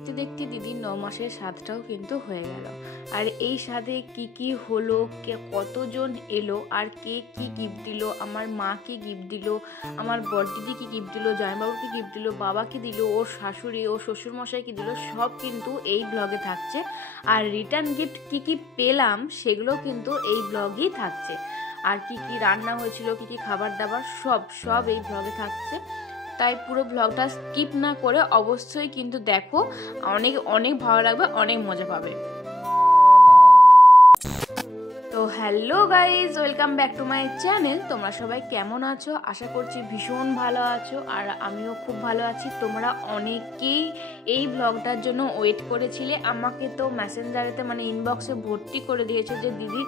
দেখতে দেখতে দিদির 9 মাসের স্বাদটাও কিন্তু হয়ে গেল। আর এই স্বাদে কি কি হলো, কতজন এলো, আর কে কি গিফট দিল, আমার মা কি গিফট দিল, আমার বড়দিদি কি গিফট দিল, জামাইবাবু কি গিফট দিল, বাবা কি দিল, ওর শাশুড়ি ও শ্বশুরমশাই কি দিল, সব কিন্তু এই ব্লগে থাকছে। আর রিটার্ন গিফট কি কি পেলাম সেগুলো কিন্তু এই ব্লগেই থাকছে। আর কি কি রান্না হয়েছিল, কি কি খাবার দাবার সব এই ব্লগে থাকছে। তাই পুরো ব্লগটা স্কিপ না করে অবশ্যই কিন্তু দেখো, অনেক অনেক ভালো লাগবে, অনেক মজা পাবে। তো hello guys, welcome back to my channel. তোমরা সবাই কেমন আছো? আশা করছি ভীষণ ভালো আছো, আর আমিও খুব ভালো আছি। তোমরা অনেকেই এই ব্লগটার জন্য ওয়েট করেছিলে। আমাকে তো মেসেঞ্জারেতে মানে ইনবক্সে ভর্তি করে দিয়েছো যে দিদি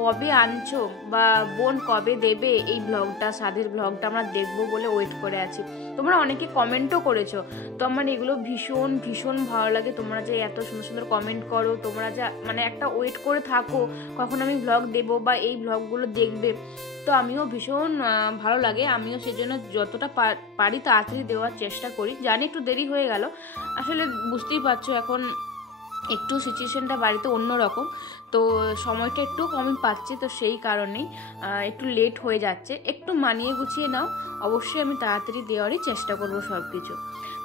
কবে আনছো বা বোন কবে দেবে এই ব্লগটা, স্বাদের ব্লগটা আমরা দেখবো বলে ওয়েট করে আছি। তোমরা অনেকে কমেন্টও করেছো, তো আমার এগুলো ভীষণ ভীষণ ভালো লাগে। তোমরা যে এত সুন্দর সুন্দর কমেন্ট করো, তোমরা যা মানে একটা ওয়েট করে থাকো কখন আমি ব্লগ দেবো বা এই ব্লগগুলো দেখবে, তো আমিও ভীষণ ভালো লাগে। আমিও সেজন্য যতটা পারি তাড়াতাড়ি দেওয়ার চেষ্টা করি। জানি একটু দেরি হয়ে গেল, আসলে বুঝতেই পারছো এখন একটু সিচুয়েশনটা বাড়িতে অন্যরকম, তো সময়টা একটু কমই পাচ্ছি, তো সেই কারণেই একটু লেট হয়ে যাচ্ছে। একটু মানিয়ে গুছিয়ে নাও, অবশ্যই আমি তাড়াতাড়ি দেওয়ারই চেষ্টা করবো সব কিছু।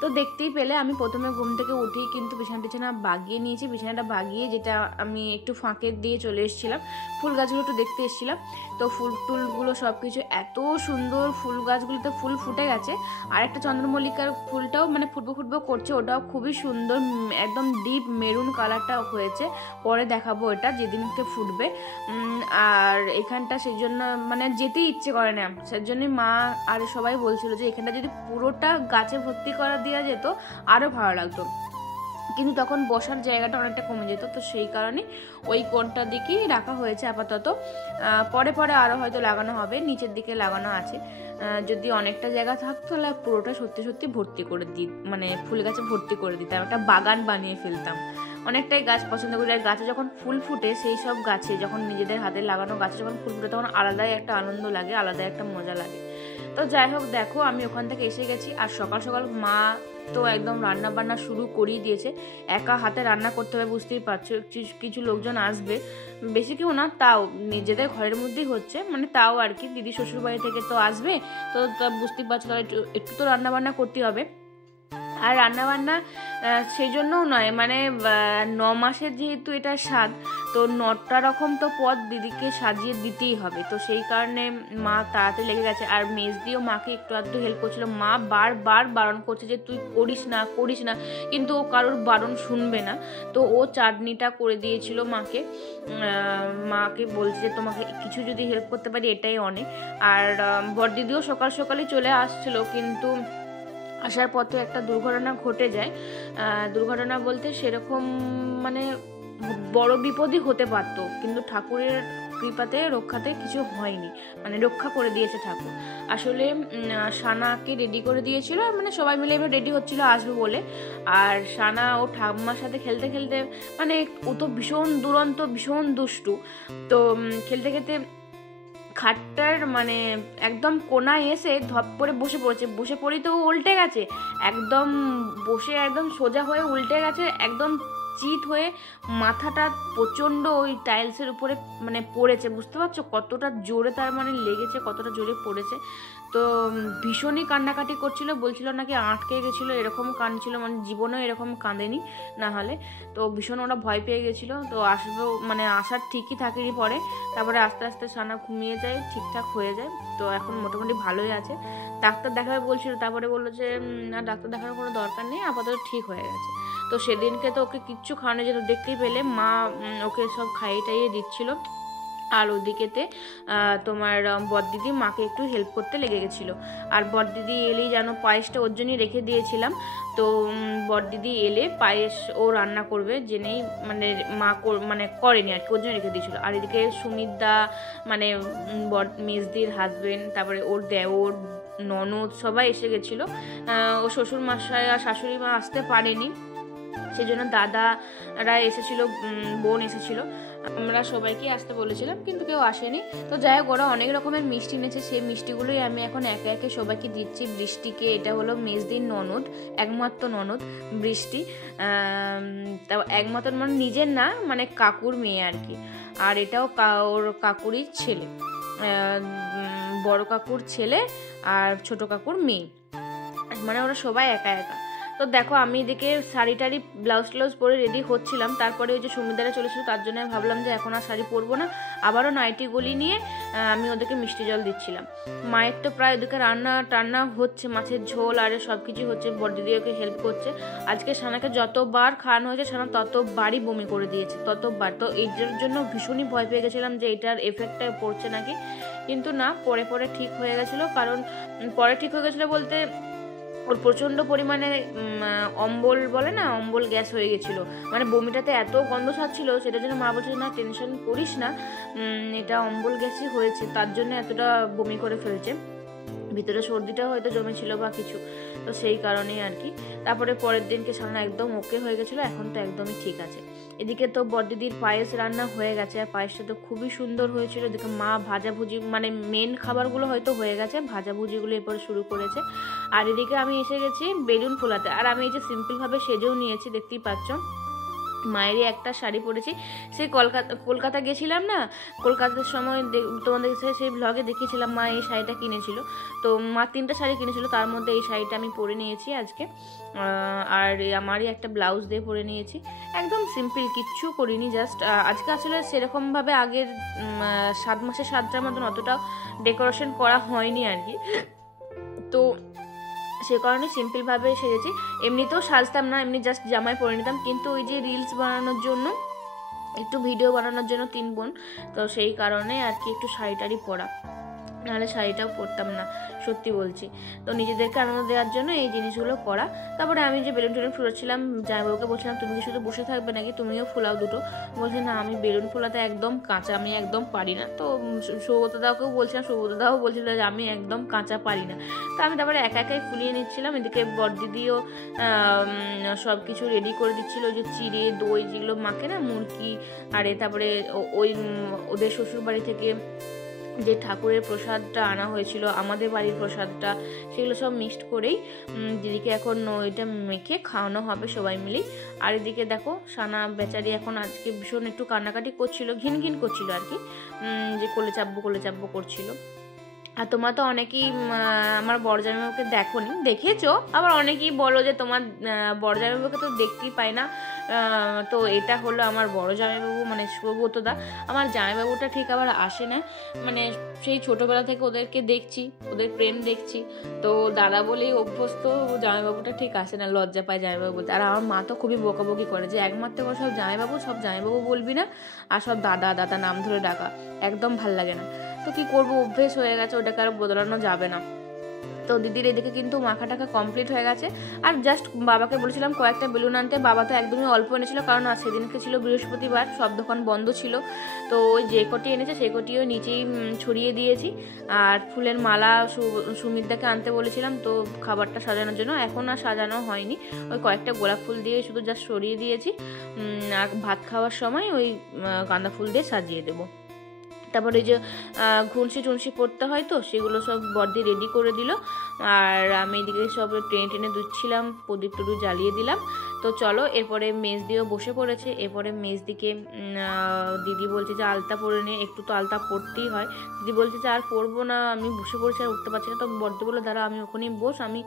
তো দেখতেই পেলে আমি প্রথমে ঘুম থেকে উঠেই কিন্তু বিছানা বাগিয়ে নিয়েছি। বিছানাটা বাগিয়ে যেটা আমি একটু ফাঁকে দিয়ে চলে এসেছিলাম, ফুল গাছগুলো একটু দেখতে এসেছিলাম। তো ফুল টুলগুলো সব কিছু এত সুন্দর, ফুল গাছগুলোতে ফুল ফুটে গেছে। আর একটা চন্দ্রমল্লিকার ফুলটাও মানে ফুটবো করছে, ওটাও খুবই সুন্দর, একদম ডিপ মেরুন কালারটা হয়েছে। পরে দেখাবো এটা যেদিনকে ফুটবে। আর এখানটা সেই জন্য মানে যেতেই ইচ্ছে করে না, সেজন্যই মা আর সবাই বলছিল যে এখানটা যদি পুরোটা গাছে ভর্তি করা দেওয়া যেত আরও ভালো লাগতো, কিন্তু তখন বসার জায়গাটা অনেকটা কমে যেত, তো সেই কারণে ওই কোণটার দিকেই রাখা হয়েছে আপাতত। পরে পরে আরও হয়তো লাগানো হবে, নিচের দিকে লাগানো আছে। যদি অনেকটা জায়গা থাকতো তাহলে পুরোটা সত্যি সত্যি ভর্তি করে দিই, মানে ফুল গাছে ভর্তি করে দিতাম, একটা বাগান বানিয়ে ফেলতাম। অনেকটাই গাছ পছন্দ করি, আর গাছে যখন ফুল ফুটে সেই সব গাছে যখন নিজেদের হাতে লাগানো গাছে যখন ফুল ফুটে তখন আলাদাই একটা আনন্দ লাগে, আলাদাই একটা মজা লাগে। তো যাই হোক, দেখো আমি ওখান থেকে এসে গেছি। আর সকাল সকাল মা তো একদম রান্না বান্না শুরু করেই দিয়েছে। একা হাতে রান্না করতে হবে, বুঝতেই পারছো, কিছু লোকজন আসবে, বেশি কেউ না, তাও নিজেদের ঘরের মধ্যেই হচ্ছে, মানে তাও আর কি, দিদি শ্বশুর বাড়ি থেকে তো আসবে, তো বুঝতেই পারছো, তাহলে একটু তো রান্না বান্না করতে হবে। আর রান্নাবান্না সেই জন্যও নয়, মানে 9 মাসের যেহেতু এটা স্বাদ, তো 9টা রকম তো পদ দিদিকে সাজিয়ে দিতেই হবে, তো সেই কারণে মা তাড়াতাড়ি লেগে গেছে। আর মেজদিও মাকে একটু আধটু হেল্প করছিল। মা বারবার বারণ করছে যে তুই করিস না, কিন্তু ও কারোর বারণ শুনবে না, তো ও চাটনিটা করে দিয়েছিল মাকে। মাকে বলছে যে তোমাকে কিছু যদি হেল্প করতে পারি এটাই অনেক। আর বড়দিদিও সকাল সকালই চলে আসছিল, কিন্তু আসার পথে একটা দুর্ঘটনা ঘটে যায়। দুর্ঘটনা বলতে সেরকম মানে বড় বিপদই হতে পারতো, কিন্তু ঠাকুরের কৃপাতে রক্ষাতে কিছু হয়নি, মানে রক্ষা করে দিয়েছে ঠাকুর। আসলে সানাকে রেডি করে দিয়েছিল, মানে সবাই মিলে এবার রেডি হচ্ছিল আসবে বলে। আর সানা ও ঠাম্মার সাথে খেলতে খেলতে, মানে ও তো ভীষণ দুরন্ত, ভীষণ দুষ্টু, তো খেলতে খেলতে খাটটার মানে একদম কোনায় এসে ধপ করে বসে পড়েই তো উল্টে গেছে, একদম বসে একদম সোজা হয়ে উল্টে গেছে, একদম চিত হয়ে মাথাটা প্রচণ্ড ওই টাইলসের উপরে মানে পড়েছে। বুঝতে পারছো কতটা জোরে তার মানে লেগেছে, কতটা জোরে পড়েছে। তো ভীষণই কান্নাকাটি করছিল, বলছিল নাকি আটকে গেছিলো, এরকম কাঁদছিল, মানে জীবনেও এরকম কাঁদেনি না হলে। তো ভীষণ ওরা ভয় পেয়ে গেছিলো। তো আসবেও মানে আসার ঠিকই থাকেনি পরে, তারপরে আস্তে আস্তে সানা ঘুমিয়ে যায়, ঠিকঠাক হয়ে যায়, তো এখন মোটামুটি ভালোই আছে। ডাক্তার দেখাবে বলছিল, তারপরে বললো যে না, ডাক্তার দেখানোর কোনো দরকার নেই, আপাতত ঠিক হয়ে গেছে। তো সেদিনকে তো ওকে কিচ্ছু খাওয়ানো যেত, দেখতেই পেলে মা ওকে সব খাইয়ে টাইয়ে দিচ্ছিল। আর ওদিকেতে তোমার বড়দিদি মাকে একটু হেল্প করতে লেগে গেছিলো। আর বড়দিদি এলেই যেন পায়েসটা ওর জন্যই রেখে দিয়েছিলাম, তো বড়দিদি এলে পায়েস ও রান্না করবে জেনেই মানে মা মানে করেনি আর কি, ওর জন্য রেখে দিয়েছিলো। আর এদিকে সুমিতদা মানে মেজদির হাজবেন্ড, তারপরে ওর দেওর, ননদ সবাই এসে গেছিলো। ও শ্বশুর মশাই আর শাশুড়ি মা আসতে পারেনি, সেই জন্য দাদারা এসেছিলো, বোন এসেছিলো, আমরা সবাইকে আসতে বলেছিলাম কিন্তু কেউ আসেনি। তো যাই হোক, ওরা অনেক রকমের মিষ্টি এনেছে, সেই মিষ্টিগুলোই আমি এখন একে একে সবাইকে দিচ্ছি। বৃষ্টিকে, এটা হলো মেজদির ননদ, একমাত্র ননদ বৃষ্টি, তা একমাত্র মানে নিজের না, মানে কাকুর মেয়ে আর কি। আর এটাও ওর কাকুরই ছেলে, বড় কাকুর ছেলে আর ছোট কাকুর মেয়ে, মানে ওরা সবাই একা একা। তো দেখো আমি এদিকে শাড়ি টাড়ি ব্লাউজ ট্লাউজ পরে রেডি হচ্ছিলাম, তারপরে ওই যে সুমিদারা চলেছিল, তার জন্য ভাবলাম যে এখন আর শাড়ি পরবো না, আবারও নাইটি গলি নিয়ে আমি ওদেরকে মিষ্টি জল দিচ্ছিলাম। মায়ের তো প্রায় ওদিকে রান্না টান্না হচ্ছে, মাছের ঝোল আর সব কিছু হচ্ছে, বড়দিদি ওকে হেল্প করছে। আজকে সানাকে যতবার খাওয়ানো হয়েছে সানা ততবারই বমি করে দিয়েছে, ততবার। তো এইটার জন্য ভীষণই ভয় পেয়ে গেছিলাম যে এটার এফেক্টটা পড়ছে নাকি, কিন্তু না, পরে পরে ঠিক হয়ে গেছিলো। কারণ পরে ঠিক হয়ে গেছিলো বলতে ওর প্রচণ্ড পরিমাণে অম্বল বলে না, অম্বল গ্যাস হয়ে গেছিলো, মানে বমিটাতে এত গন্ধ ছাড়ছিল, সেটার জন্য মা বলছে না টেনশন করিস না, এটা অম্বল গ্যাসই হয়েছে, তার জন্য এতটা বমি করে ফেলছে, ভিতরে সর্দিটা হয়তো জমেছিল বা কিছু, তো সেই কারণেই আর কি। তারপরে পরের দিনকে সামনে একদম ওকে হয়ে গেছিলো, এখন তো একদমই ঠিক আছে। এদিকে তো বড়দিদির পায়েস রান্না হয়ে গেছে, আর পায়েসটা তো খুবই সুন্দর হয়েছিল। এদিকে মা ভাজাভুজি, মানে মেন খাবারগুলো হয়তো হয়ে গেছে, ভাজাভুজিগুলো এরপরে শুরু করেছে। আর এদিকে আমি এসে গেছি বেলুন ফোলাতে, আর আমি এই যে সিম্পলভাবে সেজেও নিয়েছি, দেখতেই পাচ্ছ। মায়েরই একটা শাড়ি পরেছি, সেই কলকাতা গেছিলাম না, কলকাতার সময় তোমাদের সেই ব্লগে দেখিয়েছিলাম, মা এই শাড়িটা কিনেছিল। তো মা 3টা শাড়ি কিনেছিল, তার মধ্যে এই শাড়িটা আমি পরে নিয়েছি আজকে। আর আমারই একটা ব্লাউজ দিয়ে পরে নিয়েছি, একদম সিম্পল, কিচ্ছু করিনি, জাস্ট আজকে আসলে সেরকমভাবে আগের 7 মাসে 7টার মতন অতটাও ডেকোরেশন করা হয়নি আর কি, তো সে কারণে সিম্পলভাবে সেজেছি। এমনিতেও সাজতাম না, এমনি জাস্ট জামাই পরে নিতাম, কিন্তু ওই যে রিলস বানানোর জন্য, একটু ভিডিও বানানোর জন্য 3 বোন, তো সেই কারণে আর কি একটু শাড়ি টাড়ি পরা, নাহলে শাড়িটাও পরতাম না, সত্যি বলছি। তো নিজেদেরকে আনন্দ দেওয়ার জন্য এই জিনিসগুলো করা। তারপরে আমি যে বেলুন টেলুন ফুলাচ্ছিলাম, জামাইবাবুকে বলছিলাম তুমি কি শুধু বসে থাকবে নাকি, তুমিও ফুলাও দুটো। বলছে না আমি বেলুন ফুলাতে একদম কাঁচা, আমি একদম পারি না। তো সৌগতদাকেও বলছিলাম, সৌগতদাও বলছিল যে আমি একদম কাঁচা পারি না। তো আমি তারপরে একা একাই ফুলিয়ে নিচ্ছিলাম। এদিকে বড়দিদিও সব কিছু রেডি করে দিচ্ছিলো, যে চিড়ে দই যেগুলো মাখে না মুরগি, আরে তারপরে ওই ওদের শ্বশুরবাড়ি থেকে যে ঠাকুরের প্রসাদটা আনা হয়েছিল, আমাদের বাড়ির প্রসাদটা, সেগুলো সব মিক্সড করেই দিদিকে এখন ওইটা মেখে খাওয়ানো হবে সবাই মিলেই। আর এদিকে দেখো সানা বেচারি এখন আজকে ভীষণ একটু কান্নাকাটি করছিল, ঘিন ঘিন করছিল আর কি, যে কোলে চাপবো করছিল। আর তোমরা তো অনেকেই আমার বড় জামাইবাবুকে দেখোনি, দেখেছো, আবার অনেকেই বলো যে তোমার বড় জামাইবাবুকে তো দেখতেই পাই না। তো এটা হলো আমার বড় জামাইবাবু, মানে সৌগতদা। আমার জামাইবাবুটা ঠিক আবার আসে না, মানে সেই ছোটোবেলা থেকে ওদেরকে দেখছি, ওদের প্রেম দেখছি, তো দাদা বলেই অভ্যস্ত, জামাইবাবুটা ঠিক আসে না, লজ্জা পায় জামাইবাবু বলতে। আর আমার মা তো খুবই বকাবকি করে যে একমাত্র সব জামাইবাবু বলবি না, আর সব দাদা দাদা নাম ধরে ডাকা একদম ভাল লাগে না। তো কি করবো, অভ্যেস হয়ে গেছে, ওটাকে আর বদলানো যাবে না। তো দিদির এদিকে কিন্তু মাখা টাকা কমপ্লিট হয়ে গেছে। আর জাস্ট বাবাকে বলেছিলাম কয়েকটা বেলুন আনতে, বাবা তো একদমই অল্প এনেছিল, কারণ সেদিনকে ছিল বৃহস্পতিবার, সব দোকান বন্ধ ছিল। তো ওই যে কটি এনেছে সেই কটিও নিচেই ছড়িয়ে দিয়েছি। আর ফুলের মালা সুমিতদাকে আনতে বলেছিলাম, তো খাবারটা সাজানোর জন্য, এখন আর সাজানো হয়নি, ওই কয়েকটা গোলাপ ফুল দিয়ে শুধু জাস্ট সরিয়ে দিয়েছি। আর ভাত খাওয়ার সময় ওই গাঁদা ফুল দিয়ে সাজিয়ে দেবো। তারপরে যে ঘুনসি টুনসি পড়তে হয়, তো সেগুলো সব বড়দি রেডি করে দিল। আর আমি এদিকে সব টেনে টেনে দুচ্ছিলাম, প্রদীপ টুদীপ জ্বালিয়ে দিলাম। তো চলো, এরপরে মেজদিও বসে পড়েছে। এরপরে মেজদিকে দিদি বলছে যে আলতা পরে নে, একটু তো আলতা পরতেই হয়। দিদি বলছে যে আর পরবো না, আমি বসে পড়েছি, আর উঠতে পারছি না। তো বড়দি বললো দাঁড়া, আমি ওখানেই বস, আমি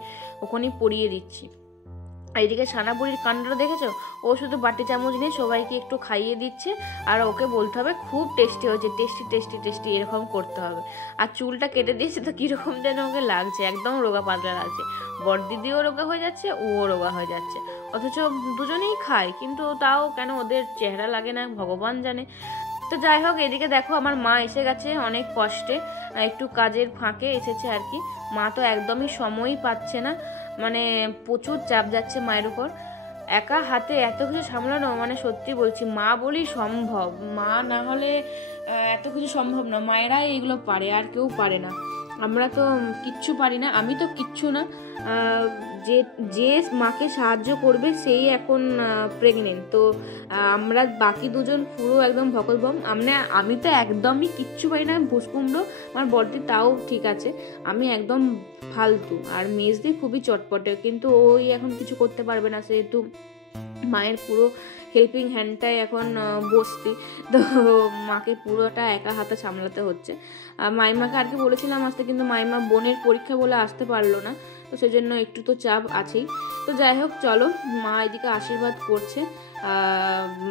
ওখানেই পরিয়ে দিচ্ছি। এইদিকে ছানাপুরির কাণ্ডটা দেখেছো, ও শুধু বাটি চামচ নিয়ে সবাইকে একটু খাইয়ে দিচ্ছে, আর ওকে বলতে হবে খুব টেস্টি হয়েছে, টেস্টি টেস্টি টেস্টি এরকম করতে হবে। আর চুলটা কেটে দিয়েছে, তো কীরকম যেন ওকে লাগছে, একদম রোগা পাতলা লাগছে। বড়দিদিও রোগা হয়ে যাচ্ছে, ও রোগা হয়ে যাচ্ছে, অথচ দুজনেই খায়, কিন্তু তাও কেন ওদের চেহারা লাগে না ভগবান জানে। তো যাই হোক, এদিকে দেখো আমার মা এসে গেছে অনেক কষ্টে, একটু কাজের ফাঁকে এসেছে আর কি। মা তো একদমই সময়ই পাচ্ছে না, মানে প্রচুর চাপ যাচ্ছে মায়ের উপর। একা হাতে এত কিছু সামলানো, মানে সত্যি বলছি, মা বলেই সম্ভব, মা না হলে এত কিছু সম্ভব না। মায়েরাই এগুলো পারে, আর কেউ পারে না। আমরা তো কিচ্ছু পারি না, আমি তো কিচ্ছু না। যে যে মাকে সাহায্য করবে সেই এখন প্রেগনেন্ট। তো আমরা বাকি দুজন পুরো একদম ভকলবম। আমি তো একদমই কিচ্ছু পাই না, ভুসকুমড়ো। আমার বড়দি তাও ঠিক আছে, আমি একদম ফালতু। আর মেজদি খুবই চটপটে, কিন্তু ওই এখন কিছু করতে পারবে না, সেহেতু মায়ের পুরো হেল্পিং হ্যান্ডটাই এখন বসতি। তো মাকে পুরোটা একা হাতে সামলাতে হচ্ছে। মাইমাকে আর কি বলেছিলাম আসতে, কিন্তু মাইমা বোনের পরীক্ষা বলে আসতে পারলো না, তো সেজন্য একটু তো চাপ আছেই। তো যাই হোক, চলো, মা এদিকে আশীর্বাদ করছে।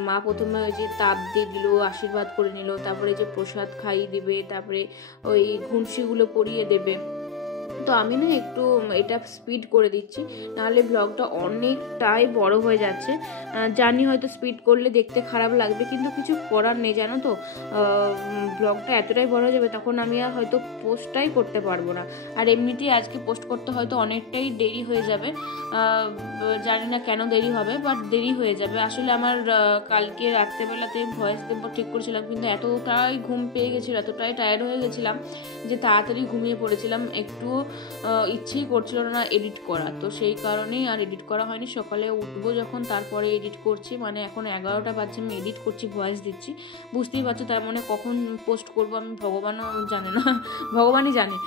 মা প্রথমে ওই যে তাপ দিয়ে দিল, আশীর্বাদ করে নিল, তারপরে যে প্রসাদ খাইয়ে দিবে, তারপরে ওই ঘুনসিগুলো পরিয়ে দেবে। তো আমি না একটু এটা স্পিড করে দিচ্ছি, নাহলে ব্লগটা অনেকটাই বড় হয়ে যাচ্ছে। জানি হয়তো স্পিড করলে দেখতে খারাপ লাগবে, কিন্তু কিছু করার নেই, জানো তো। ব্লগটা এতটাই বড় হয়ে যাবে, তখন আমি আর হয়তো পোস্টটাই করতে পারবো না। আর এমনিতেই আজকে পোস্ট করতে হয়তো অনেকটাই দেরি হয়ে যাবে। জানি না কেন দেরি হবে, বাট দেরি হয়ে যাবে। আসলে আমার কালকে রাত্রেবেলাতে ভয়েস দেবো ঠিক করেছিলাম, কিন্তু এতটাই ঘুম পেয়ে গেছিলো, এতটাই টায়ার্ড হয়ে গেছিলাম যে তাড়াতাড়ি ঘুমিয়ে পড়েছিলাম। একটুও ইচ্ছেই করছিল না এডিট করা, তো সেই কারণেই আর এডিট করা হয়নি। সকালে উঠবো যখন, তারপরে এডিট করছি। মানে এখন 11টা বাজছে, আমি এডিট করছি, ভয়েস দিচ্ছি। বুঝতেই পারছো তার মানে কখন পোস্ট করবো আমি ভগবানও জানে না, ভগবানই জানে।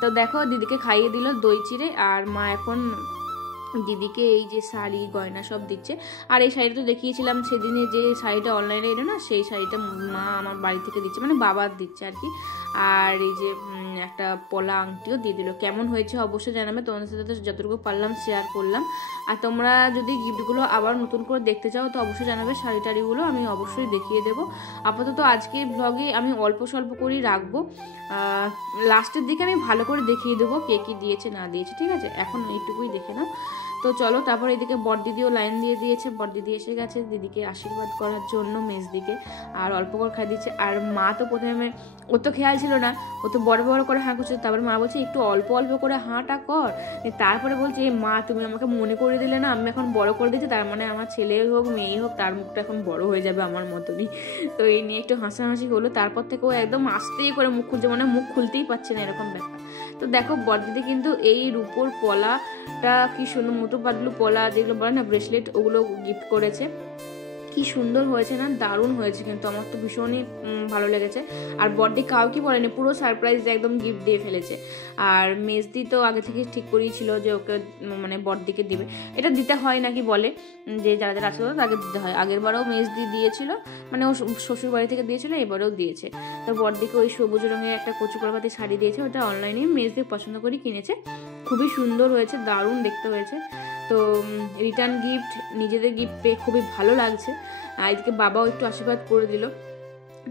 তো দেখো, দিদিকে খাইয়ে দিল দই চিড়ে, আর মা এখন দিদিকে এই যে শাড়ি গয়না সব দিচ্ছে। আর এই শাড়িটা তো দেখিয়েছিলাম সেদিনে, যে শাড়িটা অনলাইনে এলো না, সেই শাড়িটা মা আমার বাড়ি থেকে দিচ্ছে, মানে বাবা দিচ্ছে আর কি। আর এই যে একটা পলা আংটিও দিয়ে দিল। কেমন হয়েছে অবশ্যই জানাবে, তোমাদের সাথে যতটুকু পারলাম শেয়ার করলাম। আর তোমরা যদি গিফটগুলো আবার নতুন করে দেখতে চাও তো অবশ্যই জানাবে, শাড়ি টাড়িগুলো আমি অবশ্যই দেখিয়ে দেবো। আপাতত আজকে ব্লগে আমি অল্প স্বল্প করেই রাখবো, লাস্টের দিকে আমি ভালো করে দেখিয়ে দেবো কে কী দিয়েছে না দিয়েছে, ঠিক আছে? এখন এইটুকুই দেখে নাও। তো চলো, তারপর এদিকে বড়দিদিও লাইন দিয়ে দিয়েছে, বড়দিদি এসে গেছে দিদিকে আশীর্বাদ করার জন্য, মেজদিকে, আর অল্প করে খাই দিচ্ছে। আর মা তো প্রথমে, ও তো খেয়াল ছিল না, ও তো বড় বড় করে হাঁ করছে। তারপর মা বলছে একটু অল্প অল্প করে হাঁটা কর। তারপরে বলছে মা তুমি আমাকে মনে করে দিলে না, আমি এখন বড় করে দিচ্ছি, তার মানে আমার ছেলে হোক মেয়ে হোক তার মুখটা এখন বড় হয়ে যাবে আমার মতনই। তো এই নিয়ে একটু হাসাহাসি হলো। তারপর থেকে ও একদম আস্তেই করে মুখ খুলছে, মানে মুখ খুলতেই পারছে না, এরকম ব্যাপার। তো দেখো, বড়দিদি কিন্তু এই রূপোর পলাটা কি সুন্দর, মোটু পাতলু পলা যেগুলো বলে না ব্রেসলেট, ওগুলো গিফট করেছে। কি সুন্দর হয়েছে না, দারুণ হয়েছে, কিন্তু আমার তো ভীষণই ভালো লেগেছে। আর বড়দি কাউকে বলেনি, পুরো সারপ্রাইজ একদম গিফট দিয়ে ফেলেছে। আর মেজদি তো আগে থেকে ঠিক করিয়েছিল যে ওকে মানে বড়দিকে দিবে। এটা দিতে হয় নাকি বলে, যে যারা যারা আছে তাকে দিতে হয়। আগের বারেও মেজদি দিয়েছিল, মানে ও শ্বশুর বাড়ি থেকে দিয়েছিল, এবারেও দিয়েছে। তো বড়দিকে ওই সবুজ রঙের একটা কচুকলাপাতি শাড়ি দিয়েছে, ওটা অনলাইনে মেজদি পছন্দ করে কিনেছে। খুবই সুন্দর হয়েছে, দারুণ দেখতে হয়েছে। তো রিটার্ন গিফট, নিজেদের গিফট পেয়ে খুবই ভালো লাগছে। আর এদিকে বাবাও একটু আশীর্বাদ করে দিল।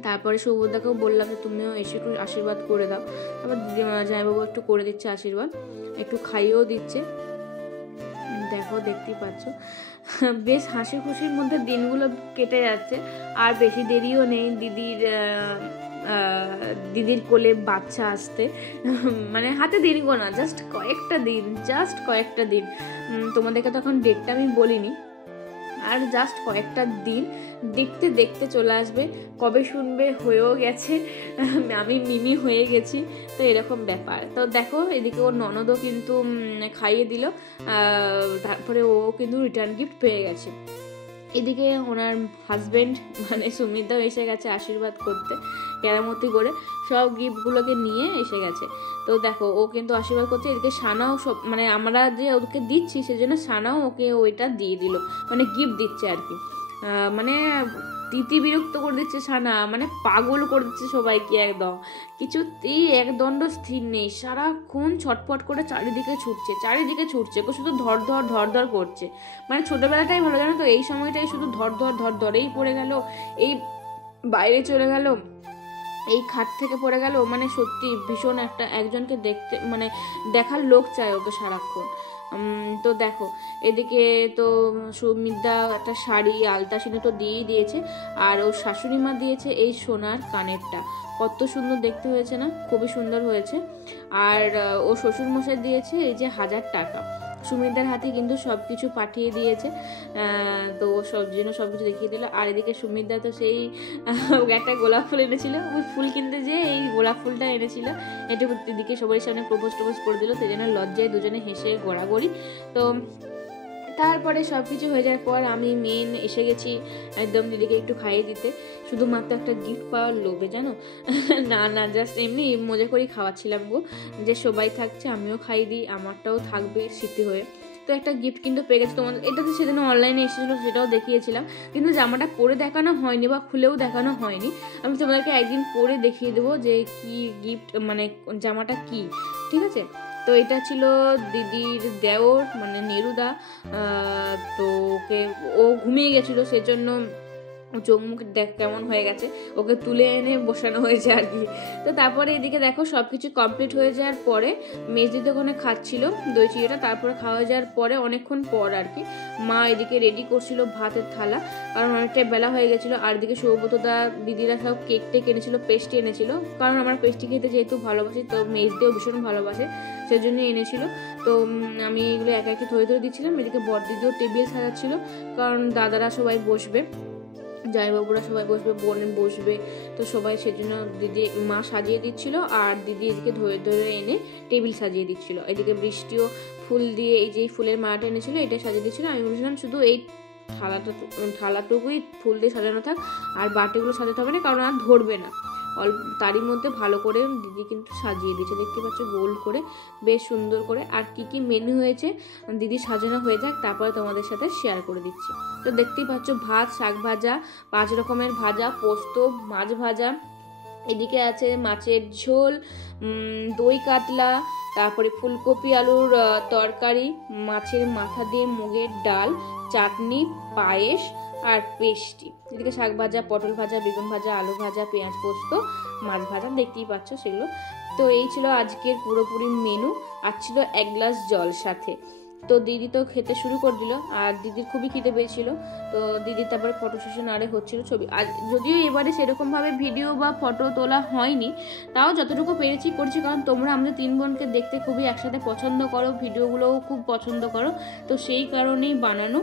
তারপরে সৌবদাকেও বললাম যে তুমিও এসে একটু আশীর্বাদ করে দাও। তারপর জামাইবাবু একটু করে দিচ্ছে আশীর্বাদ, একটু খাইয়েও দিচ্ছে। দেখো, দেখতেই পাচ্ছ, বেশ হাসি খুশির মধ্যে দিনগুলো কেটে যাচ্ছে। আর বেশি দেরিও নেই দিদির কোলে বাচ্চা আসতে, মানে হাতে দিন গোনা, জাস্ট কয়েকটা দিন। তোমাদেরকে তখন ডেটটা আমি বলিনি, আর জাস্ট কয়েকটা দিন, দেখতে দেখতে চলে আসবে। কবে শুনবে হয়েও গেছে, আমি মিমি হয়ে গেছি, তো এরকম ব্যাপার। তো দেখো, এদিকে ওর ননদও কিন্তু খাইয়ে দিল, তারপরে ও কিন্তু রিটার্ন গিফট পেয়ে গেছে। এদিকে ওনার হাজবেন্ড মানে সুমিতদাও এসে গেছে আশীর্বাদ করতে, কেরামতি করে সব গিফটগুলোকে নিয়ে এসে গেছে। তো দেখো, ও কিন্তু আশীর্বাদ করছে। এদিকে সানাও সব, মানে আমরা যে ওকে দিচ্ছি সেজন্য সানাও ওকে ওইটা দিয়ে দিল, মানে গিফট দিচ্ছে আর কি। মানে তিতি বিরক্ত করে দিচ্ছে সানা, মানে পাগল করে দিচ্ছে সবাইকে একদম, কিছুতেই একদণ্ড স্থির নেই, সারাক্ষণ ছটফট করে চারিদিকে ছুটছে, ও শুধু ধর ধর করছে। মানে ছোটবেলাটাই ভালো, জানো তো, এই সময়টাই শুধু ধর ধরেই পড়ে গেল, এই বাইরে চলে গেল, এই খাট থেকে পড়ে গেল। মানে সত্যি ভীষণ একজনকে দেখতে, মানে দেখার লোক চায় ওকে সারাক্ষণ। তো দেখো, এদিকে তো সুমিতদা একটা শাড়ি আলতা সিঁদুর তো দিয়েই দিয়েছে, আর ওর শাশুড়ি মা দিয়েছে এই সোনার কানেরটা। কত সুন্দর দেখতে হয়েছে না, খুবই সুন্দর হয়েছে। আর ও শ্বশুর মশাই দিয়েছে এই যে 1000 টাকা। সুমিতদার হাতে কিন্তু সব কিছু পাঠিয়ে দিয়েছে। তো সব জন্য সব কিছু দেখিয়ে দিল। আর এদিকে সুমিতদা তো সেই একটা গোলাপ ফুল এনেছিল, ফুল কিনতে যেয়ে এই গোলাপ ফুলটা এনেছিল, এটা দিদিকে সবাই সামনে প্রপোজ করে দিল, সেই জন্য লজ্জায় দুজনে হেসে গড়াগড়ি। তো তারপরে সব কিছু হয়ে যাওয়ার পর আমি মেন এসে গেছি একদম দিদিকে একটু খাইয়ে দিতে, শুধুমাত্র একটা গিফট পাওয়ার লোভে, জানো। না জাস্ট এমনি মজা করেই খাওয়াচ্ছিলাম গো, যে সবাই থাকছে আমিও খাইয়ে দিই, আমারটাও থাকবে স্মৃতি হয়ে। তো একটা গিফট কিন্তু পেয়ে গেছে তোমাদের, এটা তো সেদিন অনলাইনে এসেছিলো, সেটাও দেখিয়েছিলাম, কিন্তু জামাটা পরে দেখানো হয়নি বা খুলেও দেখানো হয়নি। আমি তোমাদেরকে একদিন পরে দেখিয়ে দেবো যে কি গিফট, মানে জামাটা কি, ঠিক আছে। তো এটা ছিল দিদির দেওর, মানে নেরুদা। তো ও ঘুমিয়ে গেছিলো, সেজন্য চোখ মুখ দেখ কেমন হয়ে গেছে, ওকে তুলে এনে বসানো হয়েছে আর কি। তো তারপরে এদিকে দেখো সব কিছু কমপ্লিট হয়ে যাওয়ার পরে মেজদিতে ওখানে খাচ্ছিল দই চিড়েটা, তারপরে খাওয়া হয়ে যাওয়ার পরে অনেকক্ষণ পর আর কি মা এদিকে রেডি করছিল ভাতের থালা, কারণ অনেকটাই বেলা হয়ে গেছিলো। আর এদিকে সৌগতদা দিদিরা সব কেক টেক এনেছিল, পেস্ট্রি এনেছিল, কারণ আমরা পেস্ট্রি খেতে যেহেতু ভালোবাসি, তো মেজদিও ভীষণ ভালোবাসে, সেজন্য এনেছিল। তো আমি এগুলো একা একে ধরে ধরে দিচ্ছিলাম। এদিকে বড় দিদিও টেবিল সাজাচ্ছিল, কারণ দাদারা সবাই বসবে, জামাইবাবুরা সবাই বসবে, বোন বসবে, তো সবাই সেজন্য দিদি মা সাজিয়ে দিচ্ছিল, আর দিদি এদিকে ধরে ধরে এনে টেবিল সাজিয়ে দিচ্ছিল। এদিকে বৃষ্টিও ফুল দিয়ে, এই যে ফুলের মালাটা এনেছিল এটা সাজিয়ে দিচ্ছিল। আমি বলেছিলাম শুধু এই থালাটুকুই ফুল দিয়ে সাজানো থাক, আর বাটিগুলো সাজাতে হবে না, কারণ আর ধরবে না। তারই মধ্যে ভালো করে দিদি কিন্তু সাজিয়ে দিয়েছে, দেখতে পাচ্ছ গোল করে, বেশ সুন্দর করে। আর কি কি মেনু হয়েছে দিদি সাজানো হয়ে যাক, তারপরে তোমাদের সাথে শেয়ার করে দিচ্ছি। তো দেখতেই পাচ্ছ ভাত, শাক ভাজা, 5 রকমের ভাজা, পোস্ত, মাছ ভাজা, এদিকে আছে মাছের ঝোল, দই কাতলা, তারপরে ফুলকপি আলুর তরকারি, মাছের মাথা দিয়ে মুগের ডাল, চাটনি, পায়েস আর পেস্ট্রি। এদিকে শাক ভাজা, পটল ভাজা, বেগুন ভাজা, আলু ভাজা, পেঁয়াজ পোস্ত, মাছ ভাজা, দেখতেই পাচ্ছ সেগুলো। তো এই ছিল আজকের পুরোপুরি মেনু, আর ছিল 1 গ্লাস জল সাথে। তো দিদি তো খেতে শুরু করে দিল, আর দিদির খুবই খিদে পেয়েছিল। তো দিদি তারপরে ফটো সেশন আরে হচ্ছিল ছবি, আর যদিও এবারে সেরকমভাবে ভিডিও বা ফটো তোলা হয়নি, তাও যতটুকু পেরেছি করছি, কারণ তোমরা আমাদের 3 বোনকে দেখতে খুবই একসাথে পছন্দ করো, ভিডিওগুলোও খুব পছন্দ করো, তো সেই কারণেই বানানো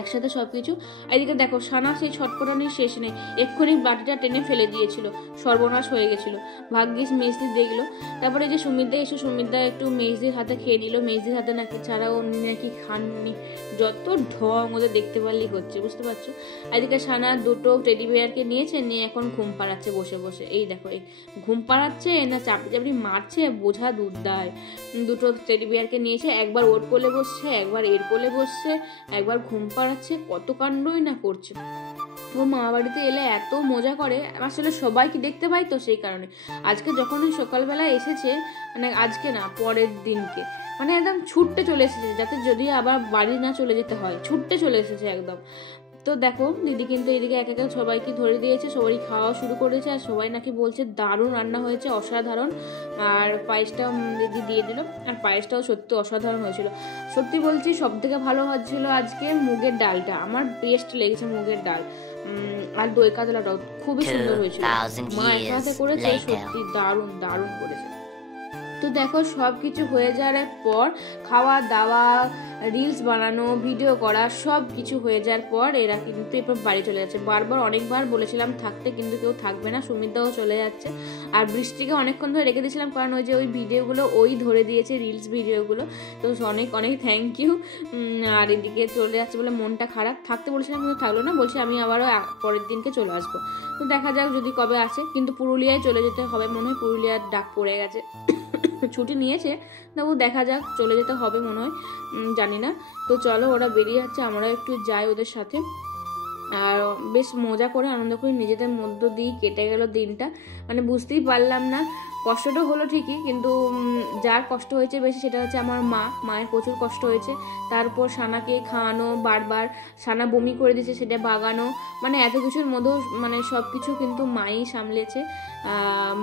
একসাথে সব কিছু। এদিকে দেখো সানা সেই ছটপটানির শেষ নেই, এক্ষুনি বাটিটা টেনে ফেলে দিয়েছিল, সর্বনাশ হয়ে গেছিল, ভাগ্যিস মেজদি দেখলো। তারপরে যে সুমিতদা এসে সুমিতদা একটু মেজদির হাতে খেয়ে নিল, মেজদির হাতে নাকি ছাড়া উনি নাকি খাননি, যত ঢং ওদের দেখতে পারলেই হচ্ছে, বুঝতে পারছো। এদিকে সানা 2টো টেডি বিয়ারকে নিয়েছে, নিয়ে এখন ঘুম পাড়াচ্ছে বসে বসে, এই দেখো এই ঘুম পাড়াচ্ছে না চাপড়ি চাপড়ি মারছে বোঝা দুধ দেয়। 2টো টেডি বিয়ারকে নিয়েছে, একবার ওর কোলে বসছে, একবার এর কোলে বসছে, একবার ঘুম পাড়াচ্ছে, কত কাণ্ডই না করছে। ও মামা বাড়িতে এলে এত মজা করে, আসলে সবাইকে দেখতে পাই, তো সেই কারণে আজকে যখন সকালবেলা এসেছে, মানে আজকে না পরের দিনকে, মানে একদম ছুটতে চলে এসেছে, যাতে যদি আবার বাড়ি না চলে যেতে হয়, ছুটতে চলে এসেছে একদম। তো দেখো দিদি কিন্তু এদিকে এক একে সবাইকে ধরে দিয়েছে, সবাই খাওয়া শুরু করেছে, আর সবাই নাকি বলছে দারুণ রান্না হয়েছে, অসাধারণ। আর পায়েসটা দিদি দিয়ে দিল, আর পায়েসটাও সত্যি অসাধারণ হয়েছিল। সত্যি বলছি সব থেকে ভালো হচ্ছিল আজকে মুগের ডালটা, আমার বেস্ট লেগেছে মুগের ডাল। আর দই কাতলাটাও খুবই সুন্দর হয়েছিল, মা এক হাতে করেছে, সত্যি দারুণ দারুণ করেছে। তো দেখো সব কিছু হয়ে যাওয়ার পর, খাওয়া দাওয়া, রিলস বানানো, ভিডিও করা, সব কিছু হয়ে যাওয়ার পর এরা কিন্তু এরপর বাড়ি চলে যাচ্ছে। বারবার অনেকবার বলেছিলাম থাকতে, কিন্তু কেউ থাকবে না, সুমিতদাও চলে যাচ্ছে। আর বৃষ্টিকে অনেকক্ষণ ধরে রেখে দিয়েছিলাম, কারণ ওই যে ওই ভিডিওগুলো ওই ধরে দিয়েছে, রিলস ভিডিওগুলো, তো অনেক অনেক থ্যাংক ইউ। আর এদিকে চলে যাচ্ছে বলে মনটা খারাপ, থাকতে বলেছিলাম কিন্তু থাকলো না, বলছি আমি আবারও পরের দিনকে চলে আসবো। তো দেখা যাক যদি কবে আসে, কিন্তু পুরুলিয়ায় চলে যেতে হবে মনে হয়, পুরুলিয়ার ডাক পড়ে গেছে, ছুটি নিয়েছে, তবু দেখা যাক, চলে যেতে হবে মনে হয়, জানি না। তো চলো ওরা বেরিয়ে যাচ্ছে, আমরা একটু যাই ওদের সাথে, আর বেশ মজা করে আনন্দ করে নিজেদের মধ্য দিয়ে কেটে গেল দিনটা। মানে বুঝতেই পারলাম না, কষ্টটা হলো ঠিকই, কিন্তু যার কষ্ট হয়েছে বেশি সেটা হচ্ছে আমার মায়ের প্রচুর কষ্ট হয়েছে। তারপর সানাকে খাওয়ানো, বারবার সানা বমি করে দিয়েছে, সেটা বাগানো, মানে এত কিছুর মধ্যেও মানে সব কিছু কিন্তু মাই সামলেছে।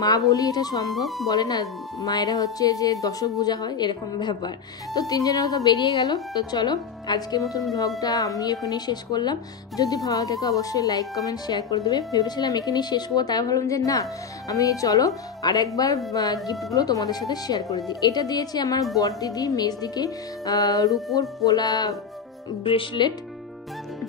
মা বলি এটা সম্ভব, বলে না মায়েরা হচ্ছে যে দশভুজা হয়, এরকম ব্যাপার। তো 3 জনের তো বেরিয়ে গেল। তো চলো আজকের মতন ব্লগটা আমি এখানেই শেষ করলাম। যদি ভালো থাকে অবশ্যই লাইক কমেন্ট শেয়ার করে দেবে। ভেবেছিলাম এখানেই শেষ করবো, তাই ভাবলাম যে না, আমি চলো আর একবার এবার গিফটগুলো তোমাদের সাথে শেয়ার করে দিই। এটা দিয়েছে আমার বড় দিদি মেজদিকে রূপোর পোলা ব্রেসলেট,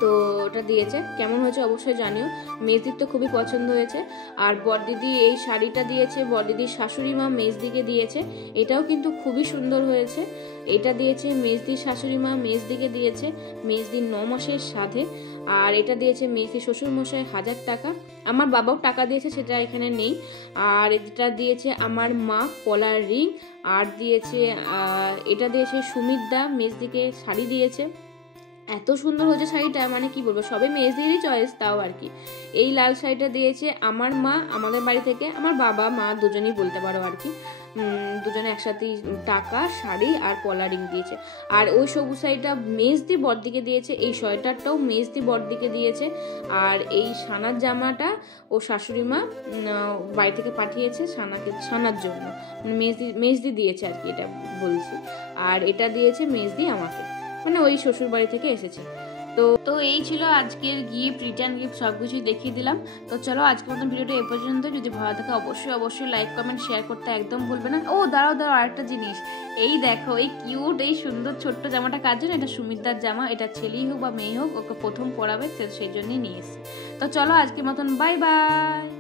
তো ওটা দিয়েছে। কেমন হয়েছে অবশ্যই জানিও, মেজদির তো খুবই পছন্দ হয়েছে। আর বড়দিদি এই শাড়িটা দিয়েছে, বড়দিদির শাশুড়ি মা মেজদিকে দিয়েছে, এটাও কিন্তু খুবই সুন্দর হয়েছে। এটা দিয়েছে মেজদির শাশুড়ি মা মেজদিকে দিয়েছে মেজদির 9 মাসের সাধে। আর এটা দিয়েছে মেজদির শ্বশুরমশাই 1000 টাকা, আমার বাবাও টাকা দিয়েছে, সেটা এখানে নেই। আর এটা দিয়েছে আমার মা পলার রিং। আর দিয়েছে এটা দিয়েছে সুমিতদা মেজদিকে শাড়ি দিয়েছে। এত সুন্দর হয়েছে শাড়িটা, মানে কি বলবো, সবে মেজদিরই চয়েস তাও আর কি। এই লাল শাড়িটা দিয়েছে আমার মা আমাদের বাড়ি থেকে, আমার বাবা মা দুজনেই বলতে পারো আর কি, দুজনে একসাথেই টাকা শাড়ি আর পলা রিং দিয়েছে। আর ওই সবুজ শাড়িটা মেজদি বড়দিকে দিয়েছে, এই সোয়েটারটাও মেজদি বড়দিকে দিয়েছে। আর এই সানার জামাটা ও শাশুড়ি মা বাড়ি থেকে পাঠিয়েছে সানার জন্য, মেজদি দিয়েছে আর কি, এটা বলছি। আর এটা দিয়েছে মেজদি আমাকে, মানে ওই শ্বশুর বাড়ি থেকে এসেছে। তো এই ছিল আজকের গিফট, রিটার্ন গিফট সব কিছুই দেখিয়ে দিলাম। তো চলো আজকের মতন ভিডিওটা এ পর্যন্ত। যদি ভালো থাকে অবশ্যই লাইক কমেন্ট শেয়ার করতে একদম ভুলবে না। ও দাঁড়াও আরেকটা জিনিস, এই দেখো এই কিউট এই সুন্দর ছোট্ট জামাটা কার জন্য, এটা সুমিতদার জামা, এটা ছেলেই হোক বা মেয়ে হোক ওকে প্রথম পরাবে, সেই জন্যই নিয়ে এসেছি। তো চলো আজকের মতন বাই বাই।